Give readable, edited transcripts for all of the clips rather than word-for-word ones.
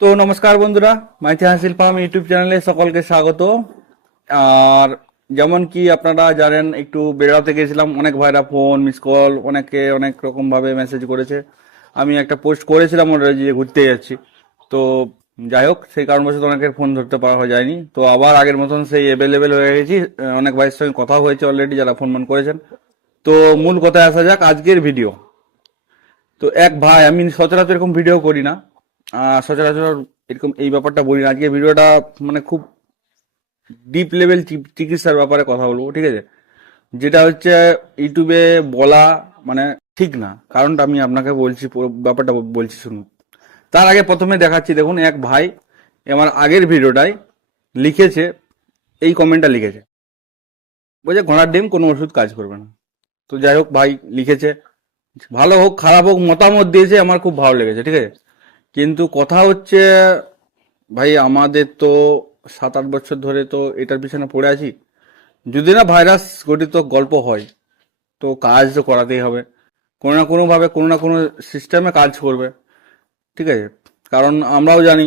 তো নমস্কার বন্ধুরা, মাইথি হাসিল ফার্ম ইউটিউব চ্যানেলে সকলকে স্বাগত। আর যেমন কি আপনারা জানেন, একটু বেড়াতে গেছিলাম, অনেক ভাইরা ফোন মিস কল, অনেকে অনেক রকম ভাবে মেসেজ করেছে। আমি একটা পোস্ট করেছিলাম ওটা যে ঘুরতে যাচ্ছি। তো যাই হোক, সেই কারণবশত অনেকের ফোন ধরতে পারা যায়নি। তো আবার আগের মতন সেই অ্যাভেলেবেল হয়ে গেছি। অনেক ভাইয়ের সঙ্গে কথা হয়েছে অলরেডি, যারা ফোন করেছেন। তো মূল কথায় আসা যাক, আজকের ভিডিও। তো এক ভাই, আমি সচরাচর এরকম ভিডিও করি না, সচরাচর এরকম এই ব্যাপারটা বলি না। আজকে ভিডিওটা মানে খুব ডিপ লেভেল চিকিৎসার ব্যাপারে কথা বলবো, ঠিক আছে? যেটা হচ্ছে ইউটিউবে বলা মানে ঠিক না, কারণটা আমি আপনাকে বলছি, পুরো ব্যাপারটা বলছি, শুনুন। তার আগে প্রথমে দেখাচ্ছি, দেখুন এক ভাই আমার আগের ভিডিওটায় লিখেছে, এই কমেন্টটা লিখেছে, বলছে ঘোড়ার ডিম কোনো ওষুধ কাজ করবে না। তো যাই হোক, ভাই লিখেছে, ভালো হোক খারাপ হোক মতামত দিয়েছে, আমার খুব ভালো লেগেছে, ঠিক আছে। কিন্তু কথা হচ্ছে, ভাই আমাদের তো 7-8 বছর ধরে তো এটার পিছনে পড়ে আছি। যদি না ভাইরাস গঠিত গল্প হয়, তো কাজ তো করাতেই হবে। কোনো না কোনো ভাবে, কোনো না কোনো সিস্টেমে কাজ করবে, ঠিক আছে। কারণ আমরাও জানি,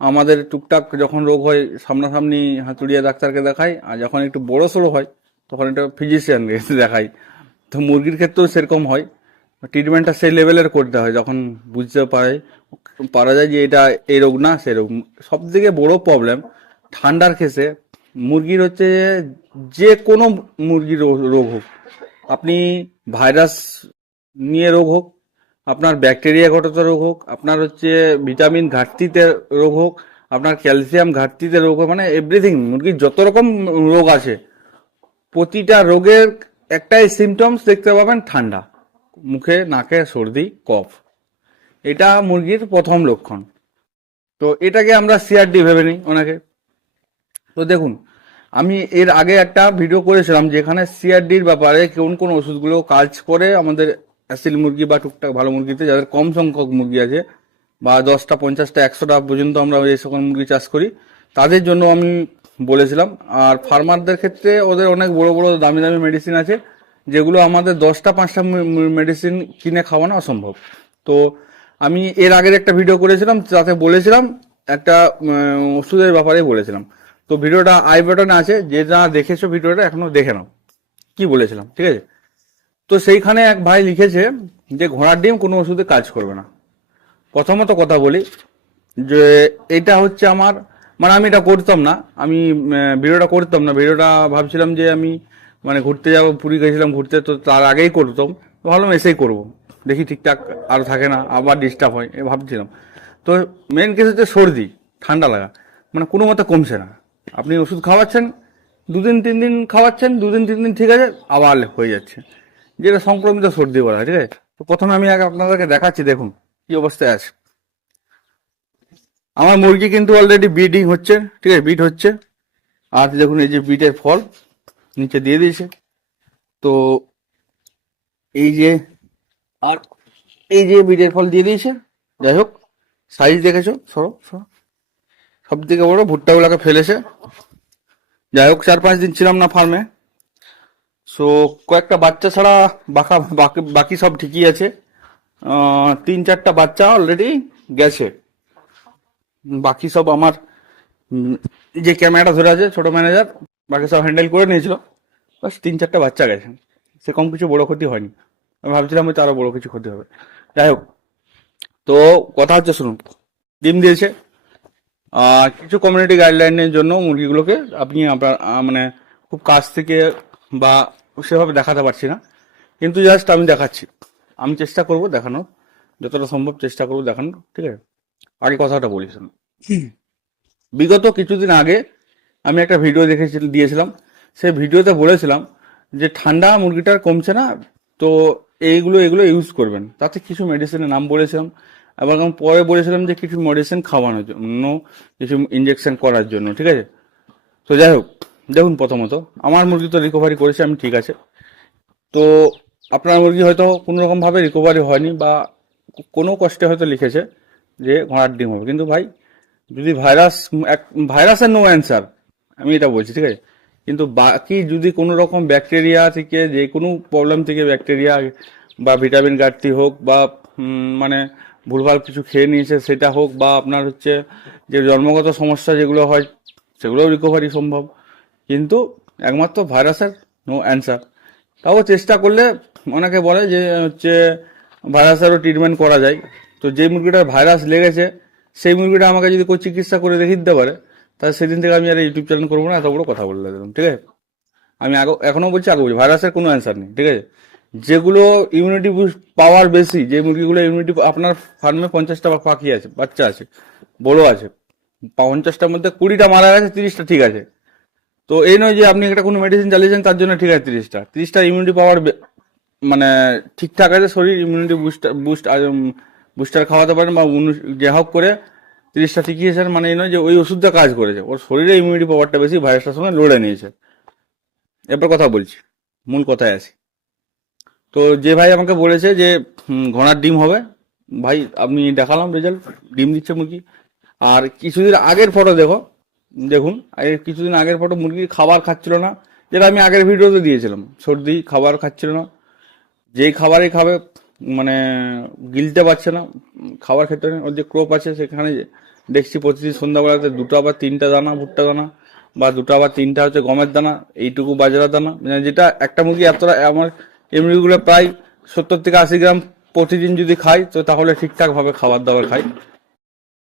আমাদের টুকটাক যখন রোগ হয় সামনাসামনি হাতুড়িয়া ডাক্তারকে দেখাই, আর যখন একটু বড় সড়ো হয় তখন একটা ফিজিশিয়ানকে দেখাই। তো মুরগির ক্ষেত্রেও সেরকম হয়, ট্রিটমেন্টটা সেই লেভেলের করতে হয় যখন বুঝতে পারা যায় যে এটা এই রোগ না সে রোগ। সব থেকে বড় প্রবলেম ঠান্ডার কেসে মুরগির হচ্ছে, যে কোনো মুরগির রোগ হোক, আপনি ভাইরাস নিয়ে রোগ হোক, আপনার ব্যাকটেরিয়া ঘটিত রোগ হোক, আপনার হচ্ছে ভিটামিন ঘাটতিতে রোগ হোক, আপনার ক্যালসিয়াম ঘাটতিতে রোগ হোক, মানে এভরিথিং, মুরগির যত রকম রোগ আছে, প্রতিটা রোগের একটাই সিমটমস দেখতে পাবেন, ঠান্ডা, মুখে নাকে সর্দি কফ। এটা মুরগির প্রথম লক্ষণ। তো এটাকে আমরা সিআরডি ভেবে নিই অনেকে। তো দেখুন, আমি এর আগে একটা ভিডিও করেছিলাম যেখানে সিআরডির ব্যাপারে কোন কোন ওষুধগুলো কাজ করে আমাদের অ্যাসিল মুরগি বা টুকটাক ভালো মুরগিতে, যাদের কম সংখ্যক মুরগি আছে, বা 10টা 50টা 100টা পর্যন্ত আমরা এই সকল মুরগি চাষ করি, তাদের জন্য আমি বলেছিলাম। আর ফার্মারদের ক্ষেত্রে ওদের অনেক বড় বড় দামি দামি মেডিসিন আছে, যেগুলো আমাদের 10টা 5টা মেডিসিন কিনে খাওয়ানো অসম্ভব। তো আমি এর আগের একটা ভিডিও করেছিলাম, তাতে বলেছিলাম একটা ওষুধের ব্যাপারে বলেছিলাম। তো ভিডিওটা আই বাটনে আছে, যে যা দেখেছো ভিডিওটা এখনো দেখে নাও কি বলেছিলাম, ঠিক আছে। তো সেইখানে এক ভাই লিখেছে যে ঘোড়ার ডিম কোনো ওষুধে কাজ করবে না। প্রথমত কথা বলি যে এটা হচ্ছে আমার, মানে আমি এটা করতাম না, আমি ভিডিওটা করতাম না। ভিডিওটা ভাবছিলাম যে আমি মানে ঘুরতে যাবো, পুরী গেছিলাম ঘুরতে, তো তার আগেই করতাম। ভাবলাম এসেই করবো, দেখি ঠিকঠাক আর থাকে না, আবার ডিস্টার্ব হয়, এ ভাবছিলাম। তো মেন কেস হচ্ছে সর্দি ঠান্ডা লাগা, মানে কোনো মতে কমছে না। আপনি ওষুধ খাওয়াচ্ছেন, 2 দিন 3 দিন খাওয়াচ্ছেন, 2 দিন 3 দিন ঠিক আছে, আবার হয়ে যাচ্ছে, যেটা সংক্রমিত সর্দি বলা হয়, ঠিক আছে। তো প্রথমে আমি আগে আপনাদেরকে দেখাচ্ছি, দেখুন কি অবস্থায় আছে আমার মুরগি। কিন্তু অলরেডি ব্রিডিং হচ্ছে, ঠিক আছে, বিট হচ্ছে। আর দেখুন এই যে বিটের ফল নিচে দিয়ে দিয়েছে। তো এই যে, আর এই যে বিটের ফল দিয়ে দিয়েছে। যাই হোক, সাইজ দেখেছো, সরো সরো, সব থেকে বড় ভুট্টাগুলোকে ফেলেছে। যাই হোক, 4-5 দিন ছিলাম না ফার্মে, সো কয়েকটা বাচ্চা ছাড়া বাকি সব ঠিকই আছে। 3-4টা বাচ্চা অলরেডি গেছে। বাকি সব আমার যে ক্যামেরাটা ধরে আছে ছোট ম্যানেজার, বাকি সব হ্যান্ডেল করে নিয়েছিল। বাস 3-4টা বাচ্চা গেছে, সেরকম কিছু বড় ক্ষতি হয়নি। আমি ভাবছিলাম হয়তো আরো বড় কিছু ক্ষতি হবে। যাই হোক, তো কথা হচ্ছে শুনুন, ডিম দিয়েছে। কিছু কমিউনিটি গাইডলাইনের জন্য মুরগিগুলোকে আপনি আপনার মানে খুব কাছ থেকে বা সেভাবে দেখাতে পারছি না, কিন্তু জাস্ট আমি দেখাচ্ছি। আমি চেষ্টা করব দেখানোর, যতটা সম্ভব চেষ্টা করব দেখানোর, ঠিক আছে। আগে কথাটা বলি শুনুন। বিগত কিছুদিন আগে আমি একটা ভিডিও দিয়েছিলাম। সেই ভিডিওতে বলেছিলাম যে ঠান্ডা মুরগিটার কমছে না, তো এইগুলো এগুলো ইউজ করবেন। তাতে কিছু মেডিসিনের নাম বলেছিলাম, এবং পরে বলেছিলাম যে কিছু মেডিসিন খাওয়ানোর জন্য, কিছু ইঞ্জেকশন করার জন্য, ঠিক আছে। তো যাই হোক, দেখুন প্রথমত আমার মুরগি তো রিকভারি করেছে, আমি ঠিক আছে। তো আপনার মুরগি হয়তো কোনো রকম ভাবে রিকভারি হয়নি, বা কোনো কষ্টে হয়তো লিখেছে যে ঘোড়ার ডিম হবে, কিন্তু ভাই যদি ভাইরাসের নো অ্যান্সার, আমি এটা বলছি, ঠিক আছে। কিন্তু বাকি যদি কোনো রকম ব্যাকটেরিয়া থেকে, যে কোনো প্রবলেম থেকে ব্যাকটেরিয়া বা ভিটামিন ঘাটতি হোক, বা মানে ভুলভাল কিছু খেয়ে নিয়েছে সেটা হোক, বা আপনার হচ্ছে যে জন্মগত সমস্যা যেগুলো হয় সেগুলোও রিকভারি সম্ভব, কিন্তু একমাত্র ভাইরাসের নো অ্যান্সার। তাও চেষ্টা করলে অনেকে বলে যে হচ্ছে ভাইরাসেরও ট্রিটমেন্ট করা যায়। তো যে মুরগিটার ভাইরাস লেগেছে সেই মুরগিটা আমাকে যদি কেউ চিকিৎসা করে দেখিয়ে দিতে পারে, তাহলে সেদিন থেকে আমি আর ইউটিউব চ্যানেল করবো না, এত বড় কথা বলে দিলাম, ঠিক আছে। আমি এখনো বলছি, আগে বলছি, ভাইরাসের কোনো অ্যান্সার নেই, ঠিক আছে। যেগুলো ইমিউনিটি বুস্ট পাওয়ার বেশি, যে মুরগিগুলো ইমিউনিটি, আপনার ফার্মে 50টা পাখি আছে, বাচ্চা আছে, বড় আছে, 50টার মধ্যে 20টা মারা গেছে, 30টা ঠিক আছে। তো এই নয় যে আপনি একটা কোনো মেডিসিন চালিয়েছেন তার জন্য ঠিক আছে 30টা ইমিউনিটি পাওয়ার মানে ঠিকঠাক আছে, শরীর ইমিউনিটি বুস্টার খাওয়াতে পারেন বা যে হোক করে 30টা ঠিকই আছে, মানে এই নয় যে ওই ওষুধটা কাজ করেছে, ওর শরীরে ইমিউনিটি পাওয়ারটা বেশি, ভাইরাসটার সঙ্গে লড়ে নিয়েছে। এরপর কথা বলছি, মূল কথায় আসি। তো যে ভাই আমাকে বলেছে যে ঘোড়ার ডিম হবে, ভাই আপনি দেখালাম রেজাল্ট, ডিম দিচ্ছে মুরগি। আর কিছুদিন আগের ফটো দেখুন, কিছুদিন আগের ফটো, মুরগি খাবার খাচ্ছিল না, যেটা আমি আগের ভিডিওতে দিয়েছিলাম, সর্দি, খাবার খাচ্ছিল না, যেই খাবারই খাবে মানে গিলতে পারছে না, খাবার খেতে নেই। ওর যে ক্রপ আছে সেখানে দেখছি প্রতিদিন সন্ধ্যাবেলাতে 2টা বা 3টা দানা ভুট্টা দানা, বা 2টা বা 3টা হচ্ছে গমের দানা, এইটুকু বাজরা দানা, মানে যেটা একটা মুরগি এতটা, আমার এই মুরগিগুলো প্রায় 70 থেকে 80 গ্রাম প্রতিদিন যদি খাই, তো তাহলে ঠিকঠাক ভাবে খাবার দাবার খাই।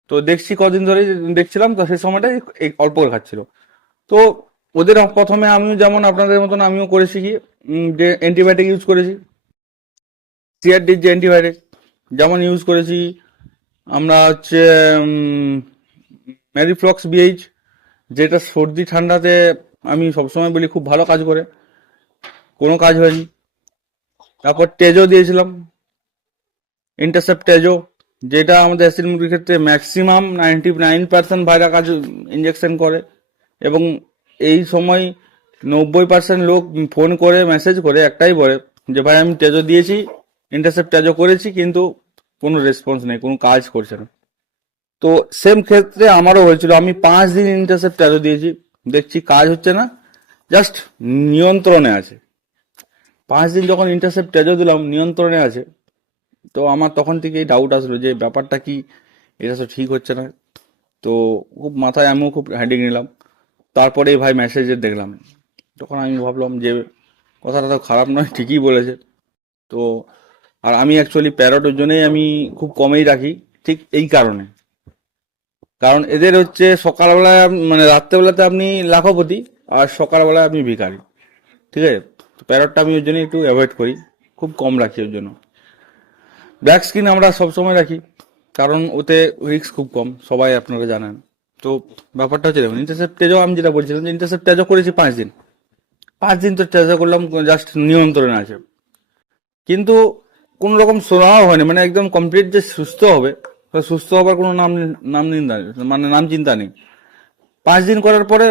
তো দেখছি কদিন ধরে দেখছিলাম, তো সেই সময়টাই অল্প করে খাচ্ছিল। তো ওদের প্রথমে আমিও যেমন আপনাদের মতন আমিও করেছি কি, যে অ্যান্টিবায়োটিক ইউজ করেছি, সিআরডির যে অ্যান্টিবায়োটিক যেমন ইউজ করেছি আমরা হচ্ছে ম্যারিফ্লক্স বিএইচ, যেটা সর্দি ঠান্ডাতে আমি সবসময় বলি খুব ভালো কাজ করে, কোনো কাজ হয়নি। তারপর টেজো দিয়েছিলাম, ইন্টারসেপ্ট টেজো, যেটা আমাদের অ্যাসিড মুরগির ক্ষেত্রে ম্যাক্সিমাম 99% ভাইরাস কাজ ইঞ্জেকশন করে। এবং এই সময় 90% লোক ফোন করে মেসেজ করে একটাই বলে যে ভাই আমি টেজো দিয়েছি, ইন্টারসেপ্ট টেজো করেছি, কিন্তু কোনো রেসপন্স নেই, কোনো কাজ করছে না। তো সেম ক্ষেত্রে আমারও হয়েছিল, আমি 5 দিন ইন্টারসেপ্ট টেজো দিয়েছি, দেখছি কাজ হচ্ছে না, জাস্ট নিয়ন্ত্রণে আছে। 5 দিন যখন ইন্টারসেপ্ট টেজো দিলাম, নিয়ন্ত্রণে আছে, তো আমার তখন থেকেই ডাউট আসলো যে ব্যাপারটা কি, এটা তো ঠিক হচ্ছে না। তো খুব মাথায় আমিও খুব হেডেক নিলাম। তারপরে ভাই মেসেজে দেখলাম, তখন আমি ভাবলাম যে কথাটা তো খারাপ নয়, ঠিকই বলেছে। তো আর আমি অ্যাকচুয়ালি প্যারটের জন্যই আমি খুব কমেই রাখি, ঠিক এই কারণে, কারণ এদের হচ্ছে সকালবেলায় মানে রাত্রেবেলাতে আপনি লাখপতি, আর সকালবেলায় আপনি ভিখারি, ঠিক আছে। তো প্যারটটা আমি ওর জন্য একটু অ্যাভয়েড করি, খুব কম রাখি ওর জন্য। ব্ল্যাক স্কিন আমরা সবসময় রাখি, কারণ ওতে রিস্ক খুব কম, সবাই আপনারা জানেন। তো ব্যাপারটা হচ্ছে দেখুন, ইন্টারসেপ্ট টেজও আমি যেটা বলছিলাম, যে ইন্টারসেপ্ট টেজও করেছি 5 দিন, 5 দিন তো টেজও করলাম, জাস্ট নিয়ন্ত্রণে আছে, কিন্তু কোন রকম শোনাও হয়নি, মানে একদম কমপ্লিট যে সুস্থ হবে, সুস্থ হবার কোনো নাম নিন্দা, মানে নাম চিন্তা নেই। 5 দিন করার পরে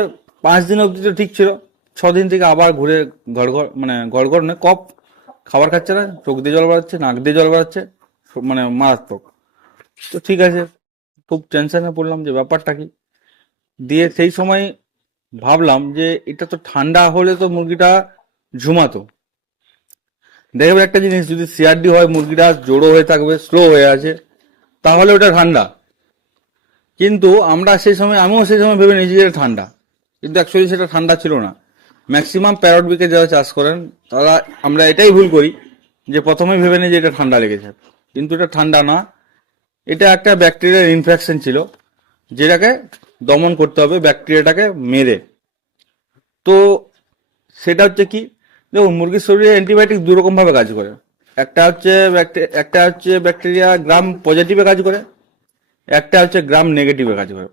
5 দিন অবধি তো ঠিক ছিল, 6 দিন থেকে আবার ঘুরে ঘড়ঘড়, মানে ঘড়ঘড় নয়, কফ, খাবার খাচ্ছে না, চোখ দিয়ে জল বেড়াচ্ছে, নাক দিয়ে জল বেড়াচ্ছে, মানে মারাত্মক। তো ঠিক আছে, খুব টেনশনে পড়লাম যে ব্যাপারটা কি। দিয়ে সেই সময় ভাবলাম যে এটা তো ঠান্ডা হলে তো মুরগিটা ঝুমাতো, দেখবে একটা জিনিস, যদি সিআরডি হয়, মুরগিটা জোড়ো হয়ে থাকবে, স্লো হয়ে আছে, তাহলে ওটা ঠান্ডা। কিন্তু আমরা সেই সময়, আমিও সেই সময় ভেবে নিয়েছি যে এটা ঠান্ডা, কিন্তু অ্যাকচুয়ালি সেটা ঠান্ডা ছিল না। ম্যাক্সিমাম প্যারট বিকে যারা চাষ করেন তারা, আমরা এটাই ভুল করি যে প্রথমে ভেবে নিই যে এটা ঠান্ডা লেগেছে, কিন্তু এটা ঠান্ডা না, এটা একটা ব্যাকটেরিয়ার ইনফেকশন ছিল, যেটাকে দমন করতে হবে ব্যাকটেরিয়াটাকে মেরে। তো সেটা হচ্ছে কি, দেখুন মুরগির শরীরে অ্যান্টিবায়োটিক 2 রকম ভাবে কাজ করে, একটা হচ্ছে ব্যাকটেরিয়া গ্রাম পজিটিভে কাজ করে, একটা হচ্ছে গ্রাম নেগেটিভে কাজ করে,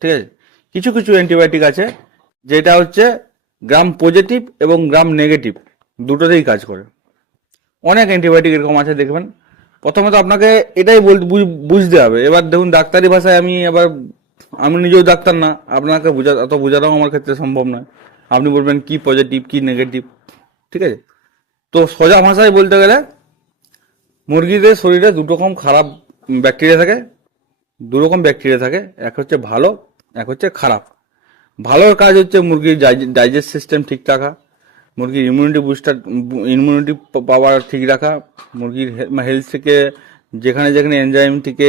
ঠিক আছে। কিছু কিছু অ্যান্টিবায়োটিক আছে যেটা হচ্ছে গ্রাম পজিটিভ এবং গ্রাম নেগেটিভ দুটোতেই কাজ করে। অনেক অ্যান্টিবায়োটিক এরকম আছে দেখবেন। প্রথমে তো আপনাকে এটাই বুঝতে হবে। এবার দেখুন ডাক্তারি ভাষায় আমি নিজেও ডাক্তার না, আপনাকে অত বোঝাটাও আমার ক্ষেত্রে সম্ভব নয়। আপনি বলবেন কি পজিটিভ কি নেগেটিভ, ঠিক আছে। তো সোজা ভাষায় বলতে গেলে, মুরগিদের শরীরে 2 রকম খারাপ ব্যাকটেরিয়া থাকে, 2 রকম ব্যাকটেরিয়া থাকে, এক হচ্ছে ভালো, এক হচ্ছে খারাপ। ভালোর কাজ হচ্ছে মুরগির ডাইজেস্ট সিস্টেম ঠিক রাখা, মুরগির ইমিউনিটি পাওয়ার ঠিক রাখা, মুরগির হেলথ থেকে যেখানে যেখানে এনজাইম থেকে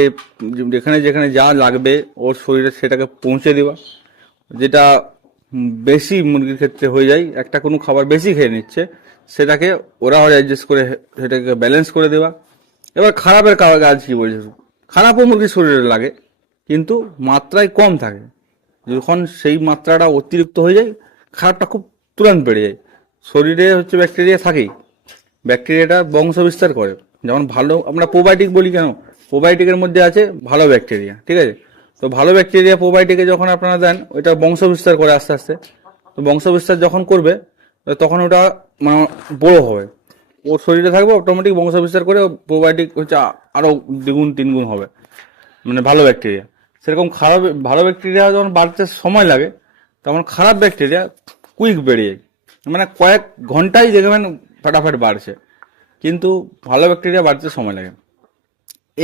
যেখানে যেখানে যা লাগবে ওর শরীরে সেটাকে পৌঁছে দেওয়া, যেটা বেশি মুরগির ক্ষেত্রে হয়ে যায়, একটা কোনো খাবার বেশি খেয়ে নিচ্ছে সেটাকে ওরা অ্যাডজাস্ট করে সেটাকে ব্যালেন্স করে দেওয়া। এবার খারাপের কাজ কি বলছে, খারাপও মুরগির শরীরে লাগে কিন্তু মাত্রায় কম থাকে। যখন সেই মাত্রাটা অতিরিক্ত হয়ে যায় খারাপটা খুব তুরন্ত বেড়ে যায়। শরীরে হচ্ছে ব্যাকটেরিয়া থাকেই, ব্যাকটেরিয়াটা বংশ বিস্তার করে। যেমন ভালো আমরা প্রোবায়োটিক বলি কেন, প্রোবায়োটিকের মধ্যে আছে ভালো ব্যাকটেরিয়া, ঠিক আছে। তো ভালো ব্যাকটেরিয়া প্রোবায়োটিকে যখন আপনারা দেন ওইটা বংশ বিস্তার করে আস্তে আস্তে। তো বংশ বিস্তার যখন করবে তখন ওটা মানে বড় হবে, ওর শরীরে থাকবে, অটোমেটিক বংশ বিস্তার করে প্রোবায়োটিক হচ্ছে আরো দ্বিগুণ তিনগুণ হবে, মানে ভালো ব্যাকটেরিয়া। সেরকম খারাপ ভালো ব্যাকটেরিয়া যখন বাড়তে সময় লাগে তখন খারাপ ব্যাকটেরিয়া কুইক বেড়ে যায়, মানে কয়েক ঘন্টায় দেখবেন ফাটাফাট বাড়ছে, কিন্তু ভালো ব্যাকটেরিয়া বাড়তে সময় লাগে।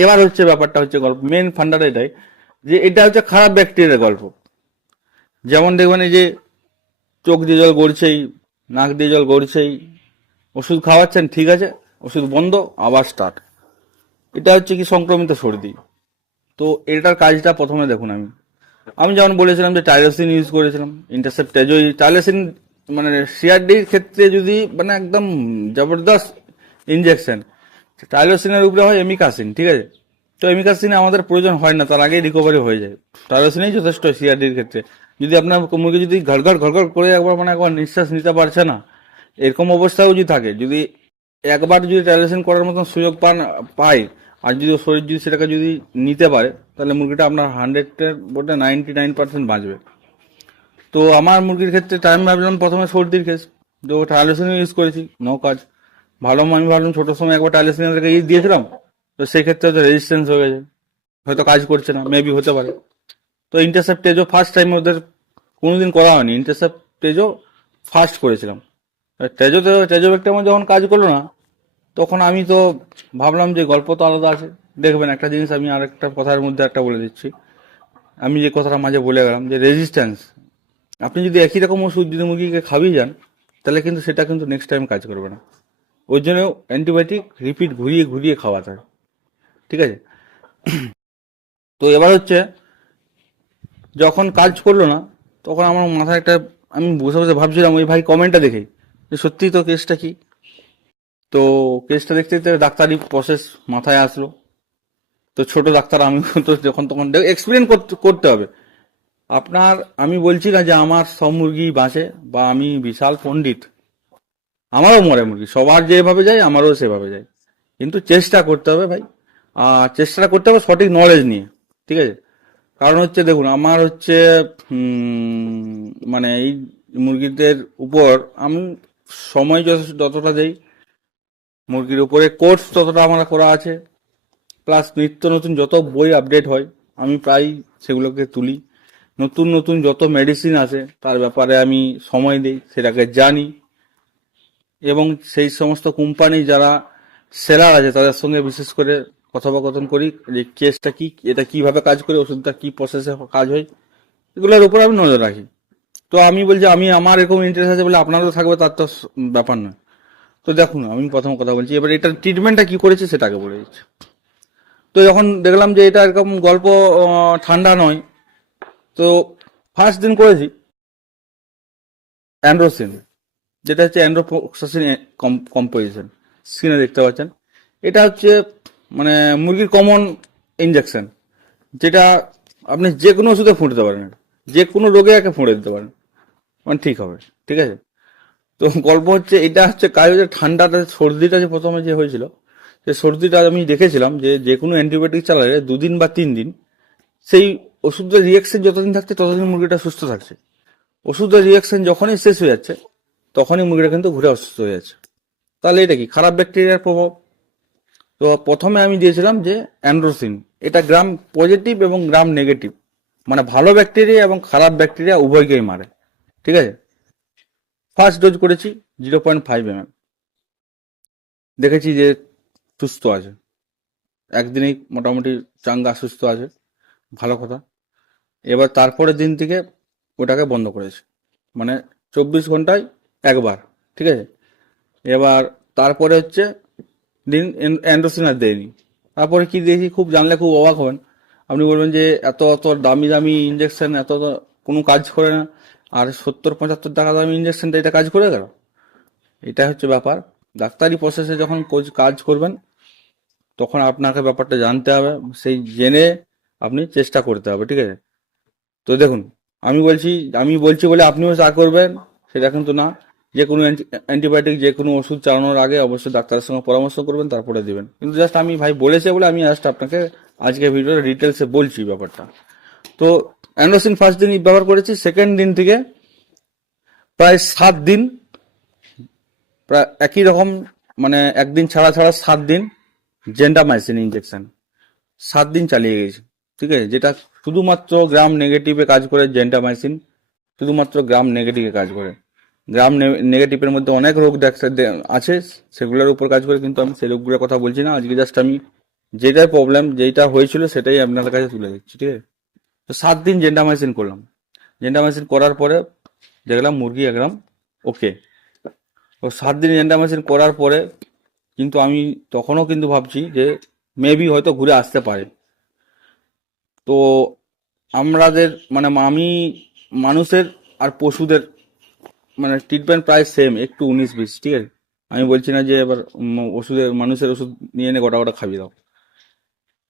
এবার হচ্ছে ব্যাপারটা হচ্ছে গল্প মেন ফান্ডাটা এটাই যে এটা হচ্ছে খারাপ ব্যাকটেরিয়ার গল্প। যেমন দেখবেন এই যে চোখ দিয়ে জল গড়ছেই, নাক দিয়ে জল গড়ছেই, ওষুধ খাওয়াচ্ছেন ঠিক আছে, ওষুধ বন্ধ আবার স্টার্ট, এটা হচ্ছে কি সংক্রমিত সর্দি। তো এটার কাজটা প্রথমে দেখুন, আমি যেমন বলেছিলাম যে টাইরোসিন ইউজ করেছিলাম, ইন্টারসেপ্ট টেজো, টাইরোসিন মানে সিআরডির ক্ষেত্রে যদি মানে একদম জবরদস্ত ইনজেকশন, টাইরোসিনের উপরে হয় এমিকাসিন, ঠিক আছে। তো এমিকাসিনে আমাদের প্রয়োজন হয় না, তার আগেই রিকভারি হয়ে যায়, টাইরোসিনেই যথেষ্ট সিআরডির ক্ষেত্রে। যদি আপনার মুরগি যদি ঘড়ঘড় ঘড়ঘড় করে একবার মানে একবার নিঃশ্বাস নিতে পারছে না, এরকম অবস্থাও যদি থাকে, যদি একবার যদি টাইরোসিন করার মতন সুযোগ পায়, আর যদি ওর শরীর যদি সেটাকে যদি নিতে পারে, তাহলে মুরগিটা আপনার 100-এর বলতে 99% বাঁচবে। তো আমার মুরগির ক্ষেত্রে টাইম ভাবলাম প্রথমে সর্দির কেস, তো টাইলোসিন ইউজ করেছি, নো কাজ। ভালো আমি ভাবলাম ছোটোর সময় একবার টাইলোসিন ইউজ দিয়েছিলাম, তো সেক্ষেত্রে হয়তো রেজিস্ট্যান্স হয়ে গেছে, হয়তো কাজ করছে না, মেবি হতে পারে। তো ইন্টারসেপ্ট টেজও ফার্স্ট টাইম ওদের কোনোদিন করা হয়নি, ইন্টারসেপ্ট টেজও ফার্স্ট করেছিলাম। টেজো ব্যাগটা আমার যখন কাজ করলো না, তখন আমি তো ভাবলাম যে গল্প তো আলাদা আছে। দেখবেন একটা জিনিস আমি আরেকটা কথার মধ্যে একটা বলে দিচ্ছি, আমি যে কথাটা মাঝে বলে গেলাম যে রেজিস্ট্যান্স, আপনি যদি একই রকম ওষুধ যদি মুরগিকে খাবিয়ে যান, তাহলে কিন্তু সেটা কিন্তু নেক্সট টাইম কাজ করবে না। ওই জন্য অ্যান্টিবায়োটিক রিপিট ঘুরিয়ে ঘুরিয়ে খাওয়াতে হয়, ঠিক আছে। তো এবার হচ্ছে যখন কাজ করলো না, তখন আমার মাথায় একটা, আমি বসে বসে ভাবছিলাম ওই ভাই কমেন্টটা দেখে যে সত্যিই তো কেসটা কি। তো কেসটা দেখতে দেখতে ডাক্তারি প্রসেস মাথায় আসলো। তো ছোট ডাক্তার আমি তো যখন তখন এক্সপ্লেন করতে হবে আপনার। আমি বলছি না যে আমার সব মুরগি বাঁচে বা আমি বিশাল পণ্ডিত, আমারও মরে মুরগি, সবার যেভাবে যায় আমারও সেভাবে যায়, কিন্তু চেষ্টা করতে হবে ভাই। চেষ্টা করতে হবে সঠিক নলেজ নিয়ে, ঠিক আছে। কারণ হচ্ছে দেখুন আমার হচ্ছে মানে এই মুরগিদের উপর আমি সময় যতটা দেই, মুরগির উপরে কোর্স ততটা আমার করা আছে, প্লাস নিত্য নতুন যত বই আপডেট হয় আমি প্রায় সেগুলোকে তুলি। নতুন নতুন যত মেডিসিন আছে তার ব্যাপারে আমি সময় দিই, সেটাকে জানি, এবং সেই সমস্ত কোম্পানি যারা সেলার আছে তাদের সঙ্গে বিশেষ করে কথোপকথন করি যে কেসটা কি, এটা কিভাবে কাজ করে, ওষুধটা কি প্রসেসে কাজ হয়, এগুলোর উপর আমি নজর রাখি। তো আমি বলছি আমি আমার এরকম ইন্টারেস্ট আছে বলে আপনারও থাকবে তার তো ব্যাপার নয়। তো দেখুন আমি প্রথম কথা বলছি, এবার এটার ট্রিটমেন্টটা কি করেছে সেটাকে বলে দিচ্ছি। তো যখন দেখলাম যে এটা এরকম গল্প ঠান্ডা নয়, তো ফার্স্ট দিন করেছি অ্যান্ড্রোসিন, যেটা হচ্ছে অ্যান্ড্রোফ্লক্সাসিন কম্পোজিশন, স্ক্রিনে দেখতে পাচ্ছেন। এটা হচ্ছে মানে মুরগির কমন ইনজেকশন, যেটা আপনি যে কোনো ওষুধে ফুঁড়তে পারেন, যে কোনো রোগে একে ফুঁড়ে দিতে পারেন, মানে ঠিক হবে, ঠিক আছে। তো গল্প হচ্ছে এটা হচ্ছে কাজ হচ্ছে ঠান্ডাটা, সর্দিটা যে প্রথমে যে হয়েছিল, সেই সর্দিটা আমি দেখেছিলাম যে যে কোনো অ্যান্টিবায়োটিক চালালে 2 দিন বা 3 দিন সেই ওষুধের রিয়াকশন যতদিন থাকছে ততদিন মুরগিটা সুস্থ থাকছে। ওষুধের রিয়াকশন যখনই শেষ হয়ে যাচ্ছে তখনই মুরগিটা কিন্তু ঘুরে অসুস্থ হয়ে যাচ্ছে। তাহলে এটা কি খারাপ ব্যাকটেরিয়ার প্রভাব। তো প্রথমে আমি দিয়েছিলাম যে অ্যান্ড্রোসিন, এটা গ্রাম পজিটিভ এবং গ্রাম নেগেটিভ, মানে ভালো ব্যাকটেরিয়া এবং খারাপ ব্যাকটেরিয়া উভয়কেই মারে, ঠিক আছে। ফার্স্ট ডোজ করেছি 0.5 ml, দেখেছি যে সুস্থ আছে, একদিনেই মোটামুটি চাঙ্গা সুস্থ আছে, ভালো কথা। এবার তারপরের দিন থেকে ওটাকে বন্ধ করেছে, মানে 24 ঘন্টায় একবার, ঠিক আছে। এবার তারপরে হচ্ছে দিন অ্যান্ড্রোসিন আর দেয়নি, তারপরে কি দেখি, খুব জানলে খুব অবাক হবেন। আপনি বলবেন যে এত এত দামি দামি ইঞ্জেকশন এত এত কোনো কাজ করে না, আর 70-75 টাকা দামি ইঞ্জেকশনটা এটা কাজ করে গেল। এটা হচ্ছে ব্যাপার। ডাক্তারি প্রসেসে যখন কাজ করবেন তখন আপনাকে ব্যাপারটা জানতে হবে, সেই জেনে আপনি চেষ্টা করতে হবে, ঠিক আছে? তো দেখুন, আমি বলছি আমি বলছি বলে আপনিও চা করবেন সেটা কিন্তু না। যে কোনো অ্যান্টিবায়োটিক যে কোনো ওষুধ চালানোর আগে অবশ্যই ডাক্তারের সঙ্গে পরামর্শ করবেন, তারপরে দিবেন। কিন্তু জাস্ট আমি ভাই বলেছে বলে আমি জাস্ট আপনাকে আজকে ভিডিওতে ডিটেলসে বলছি ব্যাপারটা। তো অ্যান্ড্রোসিন ফার্স্ট দিন ব্যবহার করেছি, সেকেন্ড দিন থেকে প্রায় 7 দিন প্রায় একই রকম, মানে একদিন ছাড়া ছাড়া 7 দিন জেন্ডামাইসিন ইঞ্জেকশন 7 দিন চালিয়ে গেছি, ঠিক আছে? যেটা শুধুমাত্র গ্রাম নেগেটিভে কাজ করে। জেন্টামাইসিন শুধুমাত্র গ্রাম নেগেটিভে কাজ করে। গ্রাম নেগেটিভের মধ্যে অনেক রোগ আছে, সেগুলোর উপর কাজ করে, কিন্তু আমি সেই রোগগুলোর কথা বলছি না আজকে। জাস্ট আমি যেটাই প্রবলেম যেটা হয়েছিল সেটাই আপনাদের কাছে তুলে দিচ্ছি, ঠিক আছে? তো 7 দিন জেন্টামাইসিন করলাম। জেন্টামাইসিন করার পরে দেখলাম মুরগি একদম ওকে। তো 7 দিন জেন্টামাইসিন করার পরে কিন্তু আমি তখনও কিন্তু ভাবছি যে মেবি হয়তো ঘুরে আসতে পারে। তো আমাদের মানে আমি মানুষের আর পশুদের মানে ট্রিটমেন্ট প্রায় সেম, একটু 19-20, ঠিক আছে? আমি বলছি না যে এবার ওষুধের মানুষের ওষুধ নিয়ে এনে গোটা গোটা খাইয়ে দাও।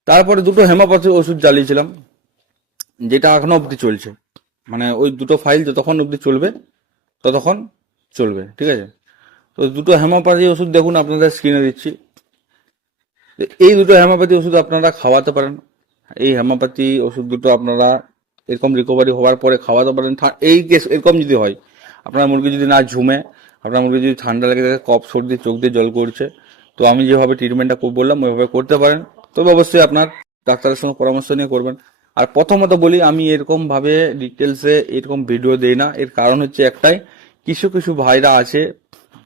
তারপরে দুটো হেমোপ্যাথি ওষুধ চালিয়েছিলাম, যেটা এখনো অবধি চলছে। মানে ওই দুটো ফাইল যতক্ষণ অবধি চলবে ততক্ষণ চলবে, ঠিক আছে? তো দুটো হেমোপ্যাথি ওষুধ দেখুন আপনাদের স্ক্রিনে দিচ্ছি। এই দুটো হোমিওপ্যাথি ওষুধ আপনারা খাওয়াতে পারেন। এই হোমিওপ্যাথি ওষুধ দুটো আপনারা এরকম রিকভারি হওয়ার পরে খাওয়াতে পারেন। এই কেস এরকম যদি হয়, আপনার মুরগি যদি না ঝুমে, আপনার মুরগি যদি ঠান্ডা লেগে থাকে, কফ সর্দি, চোখ দিয়ে জল করছে, তো আমি যেভাবে ট্রিটমেন্টটা বললাম ওইভাবে করতে পারেন। তবে অবশ্যই আপনার ডাক্তারের সঙ্গে পরামর্শ নিয়ে করবেন। আর প্রথমত বলি, আমি এরকম ভাবে ডিটেলসে এরকম ভিডিও দেই না। এর কারণ হচ্ছে একটাই, কিছু কিছু ভাইরা আছে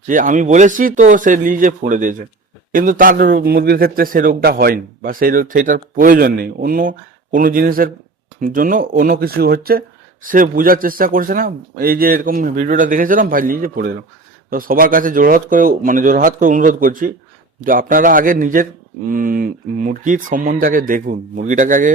যে আমি বলেছি তো সে নিজে ফুঁড়ে দিয়েছে, কিন্তু তার মুরগির ক্ষেত্রে সে রোগটা হয়নি বা সেটার প্রয়োজন নেই। অন্য কোনো জিনিসের জন্য অন্য কিছু হচ্ছে, সে বোঝার চেষ্টা করছে না। এই যে এরকম ভিডিওটা দেখেছিলাম, ভাই নিজে পড়ে দিলাম। তো সবার কাছে জোরহাত করে অনুরোধ করছি যে আপনারা আগে নিজের মুরগির সম্বন্ধে আগে দেখুন, মুরগিটাকে আগে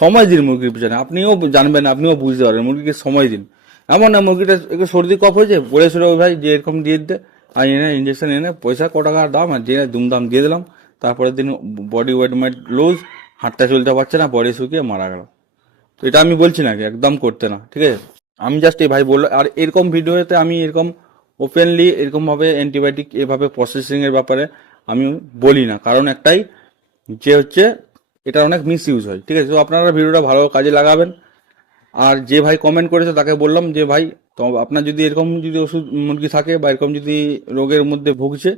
সময় দিন। মুরগির পিছনে আপনিও জানবেন, আপনিও বুঝতে পারবেন, মুরগিকে সময় দিন। এমন না মুরগিটা একটু সর্দি কফ হয়েছে বলে শুনে ওই ভাই যে এরকম দিয়ে দিতে, আর এনে ইঞ্জেকশন এনে পয়সা ক টাকার দাম আর দিয়ে দুমদাম দিয়ে দিলাম। তারপরের দিন বডি ওয়েট লুজ, হাঁটতে চলতে পারছে না, বডি শুকিয়ে মারা গেল। তো এটা আমি বলছি না একদম করতে না, ঠিক আছে? আমি জাস্ট এই ভাই বললো। আর এরকম ভিডিওতে আমি এরকম ওপেনলি এরকম ভাবে অ্যান্টিবায়োটিক এভাবে প্রসেসিং এর ব্যাপারে আমি বলি না, কারণ একটাই যে হচ্ছে এটা অনেক মিস ইউজ হয়, ঠিক আছে? তো আপনারা ভিডিওটা ভালো কাজে লাগাবেন। আর যে ভাই কমেন্ট করেছে তাকে বললাম যে ভাই, তো আপনার যদি এরকম যদি ওষুধ মুরগি থাকে বা এরকম যদি রোগের মধ্যে ভুগছে,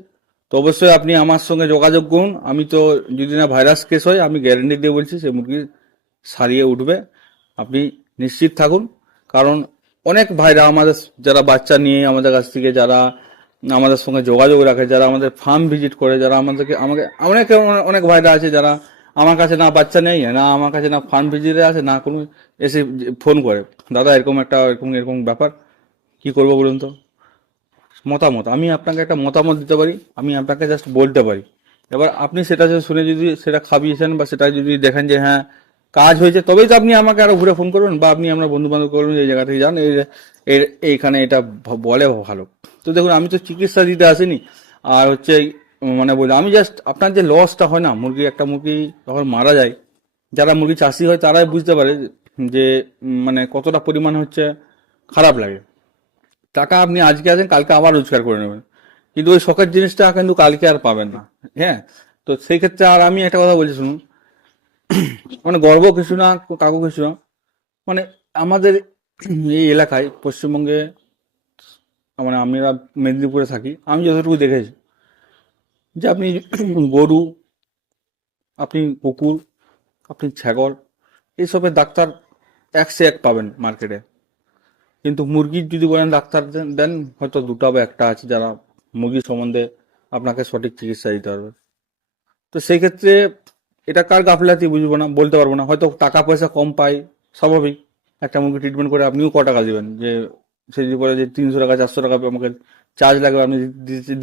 তো অবশ্যই আপনি আমার সঙ্গে যোগাযোগ করুন। আমি তো যদি না ভাইরাস কেস হয়, আমি গ্যারেন্টি দিয়ে বলছি সে মুরগি সারিয়ে উঠবে, আপনি নিশ্চিত থাকুন। কারণ অনেক ভাইরা আমাদের যারা বাচ্চা নিয়ে আমাদের কাছ থেকে যারা আমাদের সঙ্গে যোগাযোগ রাখে, যারা আমাদের ফার্ম ভিজিট করে, যারা আমাকে অনেকে অনেক ভাইরা আছে যারা আমার কাছে না বাচ্চা নেই, না আমার কাছে না ফার্ম ভিজিটে আছে, না কোনো এসে ফোন করে, দাদা এরকম একটা এরকম এরকম ব্যাপার, কি করবো বলুন তো? মতামত আমি আপনাকে একটা মতামত দিতে পারি, আমি আপনাকে জাস্ট বলতে পারি। এবার আপনি সেটা যে শুনে যদি সেটা খাবিয়েছেন বা সেটা যদি দেখেন যে হ্যাঁ কাজ হয়েছে, তবেই তো আপনি আমাকে আরো ঘুরে ফোন করবেন, বা আপনি আপনার বন্ধু বান্ধব করবেন এই জায়গা থেকে যান, এইখানে এটা বলে ভালো। তো দেখুন, আমি তো চিকিৎসা দিতে আসিনি। আর হচ্ছে মানে বলি, আমি জাস্ট আপনার যে লসটা হয় না, একটা মুরগি যখন মারা যায়, যারা মুরগি চাষি হয় তারাই বুঝতে পারে যে মানে কতটা পরিমাণ হচ্ছে খারাপ লাগে। টাকা আপনি আজকে আছেন, কালকে আবার রোজগার করে নেবেন, কিন্তু ওই শখের জিনিসটা কিন্তু কালকে আর পাবেন না। হ্যাঁ, তো সেই ক্ষেত্রে আর আমি একটা কথা বলছি শুনুন, মানে গর্ব কিছু না, কাকু কিছু না, মানে আমাদের এই এলাকায় পশ্চিমবঙ্গে, মানে আমরা মেদিনীপুরে থাকি, আমি যতটুকু দেখেছি যে আপনি গরু, আপনি কুকুর, আপনি ছাগল, এইসবের ডাক্তার একসে এক পাবেন মার্কেটে। কিন্তু মুরগির যদি বলেন ডাক্তার দেন, হয়তো দুটো বা একটা আছে যারা মুরগির সম্বন্ধে আপনাকে সঠিক চিকিৎসা দিতে পারবে। তো সেই ক্ষেত্রে এটা কার গাফিলাতি বুঝবো না, বলতে পারবো না। হয়তো টাকা পয়সা কম পাই, স্বাভাবিক। একটা মুরগি ট্রিটমেন্ট করে আপনিও ক টাকা দিবেন? সে যদি বলে যে 300 টাকা 400 টাকা আমাকে চার্জ লাগবে, আপনি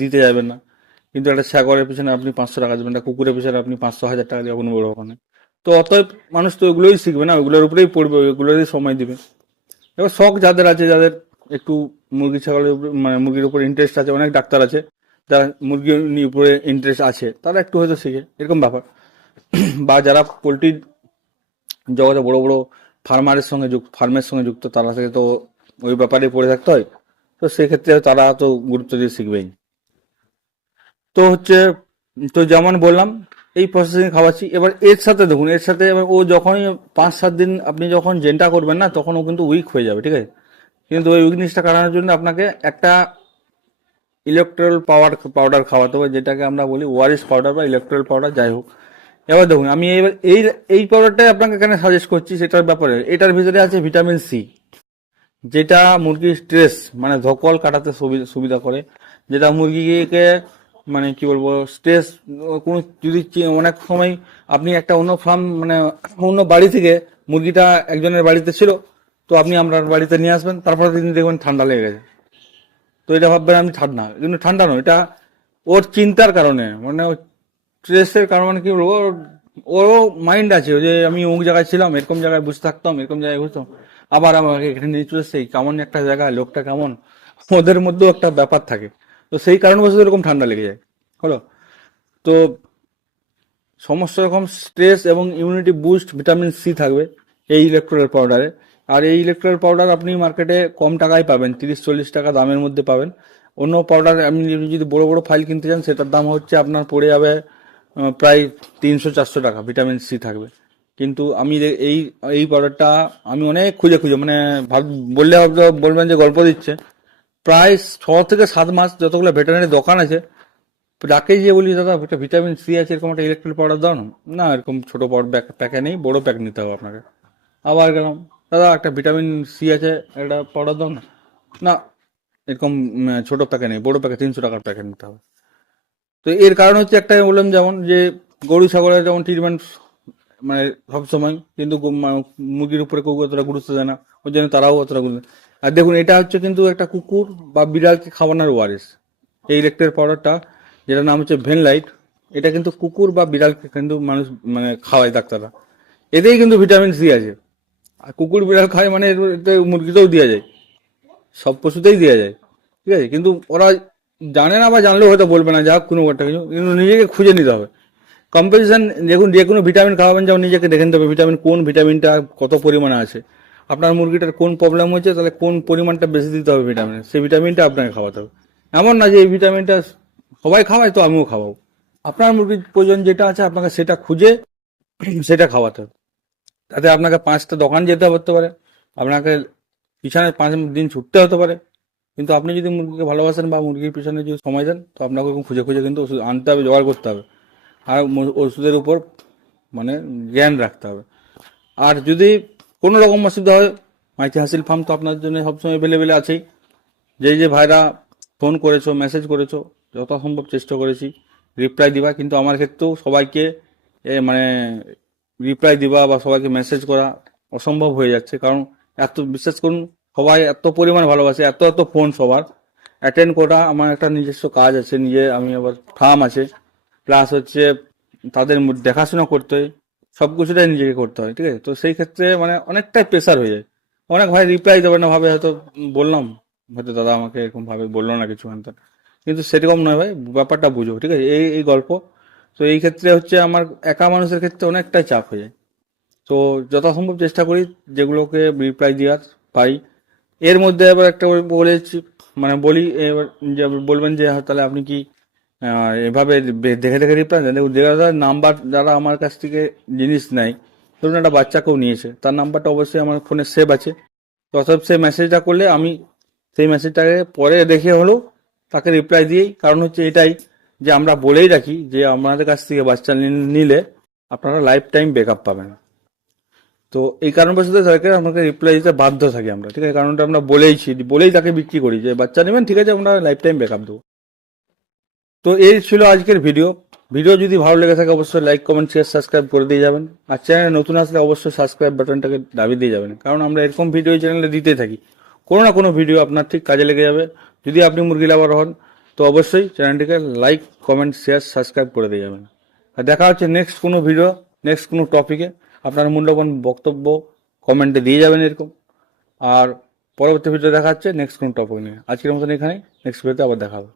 দিতে যাবেন না। কিন্তু একটা ছাগলের পিছনে আপনি 500 টাকা দেবেন, একটা কুকুরের পিছনে আপনি 500,000 টাকা দিয়ে কোনো বড় ব্যাপার না। তো অতএব মানুষ তো ওগুলোই শিখবে না, ওগুলোর উপরেই পড়বে, ওগুলোরই সময় দিবে। এবার শখ যাদের আছে, যাদের একটু মুরগি ছাগলের উপরে মানে মুরগির উপরে ইন্টারেস্ট আছে, অনেক ডাক্তার আছে যারা মুরগির উপরে ইন্টারেস্ট আছে, তারা একটু হয়তো শিখে, এরকম ব্যাপার। বা যারা পোলট্রির জগতে বড় বড় ফার্মের সঙ্গে যুক্ত, তারা থেকে তো ওই ব্যাপারে পড়ে থাকতে হয়। তো সেক্ষেত্রে তারা তো গুরুত্ব দিয়ে শিখবেই। তো হচ্ছে, তো যেমন বললাম এই প্রসেসিং খাওয়াচ্ছি। এবার এর সাথে দেখুন, এর সাথে এবার ও যখনই 5-7 দিন আপনি যখন জেনটা করবেন না, তখন ও কিন্তু উইক হয়ে যাবে, ঠিক আছে। কিন্তু ওই উইকনেসটা কাটানোর জন্য আপনাকে একটা ইলেকট্রাল পাউডার খাওয়াতে হবে, যেটাকে আমরা বলি ওআরএস পাউডার বা ইলেকট্রাল পাউডার, যাই হোক। এবার দেখুন, আমি এবার এই পাউডারটাই আপনাকে এখানে সাজেস্ট করছি। সেটার ব্যাপারে এটার ভিতরে আছে ভিটামিন সি, যেটা মুরগির স্ট্রেস মানে ধকল কাটাতে সুবিধা করে, যেটা মুরগিকে মানে কি বলবো স্ট্রেস, কোনো যদি অনেক সময় আপনি একটা অন্য ফার্ম মানে অন্য বাড়ি থেকে মুরগিটা একজনের বাড়িতে ছিল, তো আপনি আপনার বাড়িতে নিয়ে আসবেন, তারপরে দিন দেখবেন ঠান্ডা লেগে গেছে। তো এটা ভাববেন আমি ঠান্ডা, কিন্তু ঠান্ডা নয়, এটা ওর চিন্তার কারণে, মানে স্ট্রেসের কারণে। মানে কি বলবো, ওরও মাইন্ড আছে যে আমি অমুক জায়গায় ছিলাম, এরকম জায়গায় বসে থাকতাম, এরকম জায়গায় বসতাম, আবার আমাকে এখানে নিয়ে চলে এসেছে, কেমন একটা জায়গা, লোকটা কেমন, ওদের মধ্যেও একটা ব্যাপার থাকে। তো সেই কারণবশত এরকম ঠান্ডা লেগে যায়, হলো। তো সমস্ত রকম স্ট্রেস এবং ইমিউনিটি বুস্ট ভিটামিন সি থাকবে এই ইলেকট্রোলাইট পাউডারে। আর এই ইলেকট্রোলাইট পাউডার আপনি মার্কেটে কম টাকায় পাবেন, 30-40 টাকা দামের মধ্যে পাবেন। অন্য পাউডার আপনি যদি বড় বড় ফাইল কিনতে চান, সেটার দাম হচ্ছে আপনার পড়ে যাবে প্রায় 300-400 টাকা, ভিটামিন সি থাকবে। কিন্তু আমি এই এই পাউডারটা আমি অনেক খুঁজে খুঁজে মানে বললে হয়তো বলবেন যে গল্প দিচ্ছে, প্রায় 6 থেকে 7 মাস যতগুলো ভেটেরিনারি দোকান আছে, যাকে যে বলি দাদা একটা ভিটামিন সি আছে এরকম একটা ইলেকট্রিক পাউডার দাও না, না এরকম ছোট বড় প্যাকে নেই, বড় প্যাক নিতে হবে আপনাকে। আবার গেলাম, দাদা একটা ভিটামিন সি আছে একটা পাউডার দাও না, না এরকম ছোট প্যাকে নেই, বড় প্যাকে 300 টাকার প্যাকেট নিতে হবে। তো এর কারণ হচ্ছে একটাই বললাম, যেমন যে গরু ছাগলের যেমন ট্রিটমেন্ট মানে সবসময়, কিন্তু মুরগির উপরে কেউ অতটা গুরুত্ব দেয় না, ওই জন্য তারাও অতটা গুরুত্ব। আর দেখুন, এটা হচ্ছে কিন্তু একটা কুকুর বা বিড়ালকে খাওয়ানোর ওয়ারিস, এই ইলেকট্রিক পাউডারটা, যেটার নাম হচ্ছে ভেনলাইট। এটা কিন্তু কুকুর বা বিড়ালকে কিন্তু মানুষ মানে খাওয়ায় ডাক্তাররা, এতেই কিন্তু ভিটামিন সি আছে। আর কুকুর বিড়াল খায় মানে এতে মুরগিতেও দেওয়া যায়, সব পশুতেই দেওয়া যায়, ঠিক আছে। কিন্তু ওরা জানে না, বা জানলেও হয়তো বলবে না, যা হোক কোনো একটা কিছু, কিন্তু নিজেকে খুঁজে নিতে হবে। কম্পোজিশন দেখুন, যে কোনো ভিটামিন খাওয়াবেন যেমন নিজেকে দেখে নিতে হবে কোন ভিটামিনটা কত পরিমাণে আছে, আপনার মুরগিটার কোন প্রবলেম হচ্ছে, তাহলে কোন পরিমাণটা বেশি দিতে হবে ভিটামিন, সেই ভিটামিনটা আপনাকে খাওয়াতে হবে। এমন না যে এই ভিটামিনটা সবাই খাওয়ায় তো আমিও খাওয়াবো, আপনার মুরগির প্রয়োজন যেটা আছে আপনাকে সেটা খুঁজে সেটা খাওয়াতে হবে। তাতে আপনাকে 5টা দোকান যেতে হতে পারে, আপনাকে পিছনে 5 দিন ছুটতে হতে পারে, কিন্তু আপনি যদি মুরগিকে ভালোবাসেন বা মুরগির পিছনে যদি সময় দেন, তো আপনাকে ওরকম খুঁজে খুঁজে কিন্তু ওষুধ আনতে হবে, জোগাড় করতে হবে, আর ওষুধের উপর মানে জ্ঞান রাখতে হবে। আর যদি কোনো রকম অসুবিধা হয়, মাইতি হাসিল ফার্ম তো আপনার জন্য সবসময় অ্যাভেলেবেল আছেই। যে ভাইরা ফোন করেছো, মেসেজ করেছো, যথাসম্ভব চেষ্টা করেছি রিপ্লাই দিবা, কিন্তু আমার ক্ষেত্রেও সবাইকে মানে রিপ্লাই দিবা বা সবাইকে মেসেজ করা অসম্ভব হয়ে যাচ্ছে, কারণ এত বিশ্বাস করুন, সবাই এত পরিমাণ ভালোবাসে, এত এত ফোন সবার অ্যাটেন্ড করা আমার একটা নিজস্ব কাজ আছে, আমি আবার ফার্ম আছে, প্লাস হচ্ছে তাদের দেখাশোনা করতে হয়, সব কিছুটাই নিজেকে করতে হয়, ঠিক আছে। তো সেই ক্ষেত্রে মানে অনেকটাই প্রেশার হয়ে যায়। অনেক ভাই রিপ্লাই দেবে না, ভাবে হয়তো বললাম, হয়তো দাদা আমাকে এরকম ভাবে বললো না কিছু, কিন্তু সেরকম নয় ভাই, ব্যাপারটা বুঝো, ঠিক আছে, এই গল্প। তো এই ক্ষেত্রে হচ্ছে আমার একা মানুষের ক্ষেত্রে অনেকটাই চাপ হয়ে যায়। তো যথাসম্ভব চেষ্টা করি যেগুলোকে রিপ্লাই দেওয়ার পাই। এর মধ্যে আবার একটা বলেছি, মানে বলি এবার, যে বলবেন যে তাহলে আপনি কি এভাবে দেখে দেখে রিপ্লাই দেন। দেখুন, যারা নাম্বার, যারা আমার কাছ থেকে জিনিস নেয়, ধরুন একটা বাচ্চা কেউ নিয়েছে, তার নাম্বারটা অবশ্যই আমার ফোনে সেভ আছে। তো অতএব সেই মেসেজটা করলে আমি সেই মেসেজটাকে পরে দেখে হলেও তাকে রিপ্লাই দিয়েই, কারণ হচ্ছে এটাই যে আমরা বলেই রাখি যে আমাদের কাছ থেকে বাচ্চা নিলে আপনারা লাইফ টাইম ব্যাকআপ পাবেন। তো এই কারণবশত তাদেরকে আমাকে রিপ্লাই দিতে বাধ্য থাকি আমরা, ঠিক আছে, কারণটা আমরা বলেই তাকে বিক্রি করি যে বাচ্চা নেবেন, ঠিক আছে, আমরা লাইফ টাইম ব্যাকআপ দেবো। তো এই ছিল আজকের ভিডিও যদি ভালো লেগে থাকে অবশ্যই লাইক, কমেন্ট, শেয়ার, সাবস্ক্রাইব করে দিয়ে যাবেন। আর চ্যানেলে নতুন আসলে অবশ্যই সাবস্ক্রাইব বাটনটাকে দাবিয়ে দিয়ে যাবেন, কারণ আমরা এরকম ভিডিও চ্যানেলে দিতেই থাকি, কোনো না কোনো ভিডিও আপনার ঠিক কাজে লেগে যাবে। যদি আপনি মুরগি লাভার হন, তো অবশ্যই চ্যানেলটিকে লাইক, কমেন্ট, শেয়ার, সাবস্ক্রাইব করে দিয়ে যাবেন। আর দেখা হচ্ছে নেক্সট কোনো ভিডিও, নেক্সট কোনো টপিকে। আপনার মূল্যবান বক্তব্য কমেন্টে দিয়ে যাবেন এরকম। আর পরবর্তী ভিডিও দেখা হচ্ছে নেক্সট কোনো টপিক নিয়ে। আজকের মতন এখানেই, নেক্সট ভিডিওতে আবার দেখা হবে।